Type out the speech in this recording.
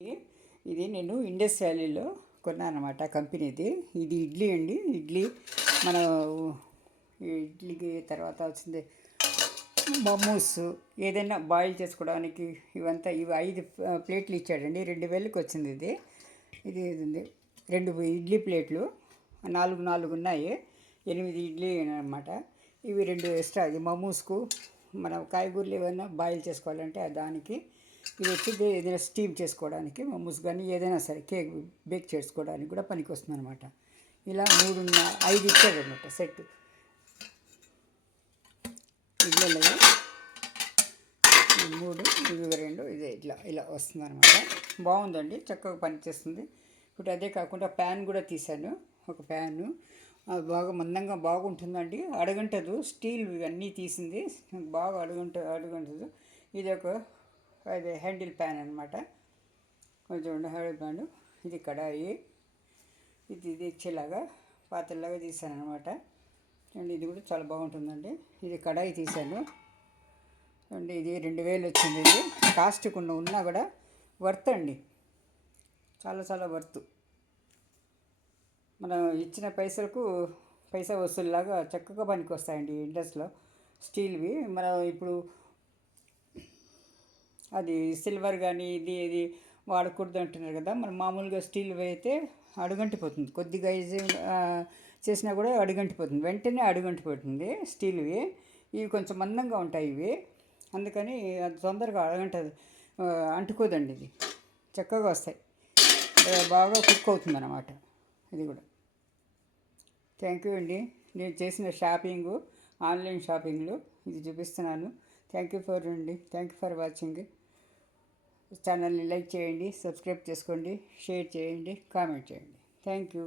ఇది నేను ఇండస్ వ్యాలీలో కొన్నాను అనమాట కంపెనీది. ఇది ఇడ్లీ అండి. ఇడ్లీ మన ఇడ్లీకి తర్వాత వచ్చింది మమూస్, ఏదైనా బాయిల్ చేసుకోవడానికి ఇవంతా ఇవి 5 ప్లేట్లు ఇచ్చాడండి. 2000కి వచ్చింది ఇది. ఇది ఉంది 2 ఇడ్లీ ప్లేట్లు, 4 ఉన్నాయి. 8 ఇడ్లీ అనమాట. ఇవి 2 ఎక్స్ట్రా. ఇది మమూస్కు మనం కాయగూరలు ఏమైనా బాయిల్ చేసుకోవాలంటే దానికి. ఇది వచ్చి ఏదైనా స్టీమ్ చేసుకోవడానికి మమ్మూస్, కానీ ఏదైనా సరే కేక్ బేక్ చేసుకోవడానికి కూడా పనికి వస్తుంది అనమాట. ఇలా 5 ఇచ్చాడు అనమాట సెట్. ఇళ్ళలో 3, ఇవి 2, ఇదే ఇలా వస్తుంది అనమాట. బాగుందండి, చక్కగా పనిచేస్తుంది. ఇప్పుడు అదే కాకుండా ప్యాన్ కూడా తీశాను. ఒక ప్యాను బాగా మందంగా బాగుంటుందండి, అడగంటదు. స్టీల్ ఇవన్నీ తీసింది, బాగా అడుగంటదు. ఇది ఒక అది హ్యాండిల్ ప్యాన్ అనమాట. కొంచెం హ్యాండిల్ ప్యాన్. ఇది కడాయి. ఇది ఇచ్చేలాగా పాత్రలాగా తీసాను అనమాట. అండ్ ఇది కూడా చాలా బాగుంటుందండి. ఇది కడాయి తీసాను అండి. ఇది 2000 వచ్చింది. ఇది కాస్ట్ కొన్ని ఉన్నా కూడా వర్త్ అండి, చాలా వర్త్. మనం ఇచ్చిన పైసలకు పైసా వసూలులాగా చక్కగా పనికి వస్తాయండి ఇండస్లో స్టీల్వి. మనం ఇప్పుడు అది సిల్వర్ కానీ ఇది వాడకూడదు అంటున్నారు కదా. మనం మామూలుగా స్టీల్వి అయితే అడుగంటిపోతుంది, కొద్దిగా చేసినా కూడా అడుగంటిపోతుంది, వెంటనే అడుగంటిపోతుంది స్టీల్వి. ఇవి కొంచెం మందంగా ఉంటాయి ఇవి, అందుకని అది తొందరగా అంటుకోదండి. ఇది చక్కగా వస్తాయి, బాగా కుక్ అవుతుంది అన్నమాట. ఇది కూడా థ్యాంక్ యూ అండి. నేను చేసిన షాపింగు, ఆన్లైన్ షాపింగ్లు ఇది చూపిస్తున్నాను. Thank you for watching. ఛానల్ని లైక్ చేయండి, సబ్స్క్రైబ్ చేసుకోండి, షేర్ చేయండి, కామెంట్ చేయండి. Thank you.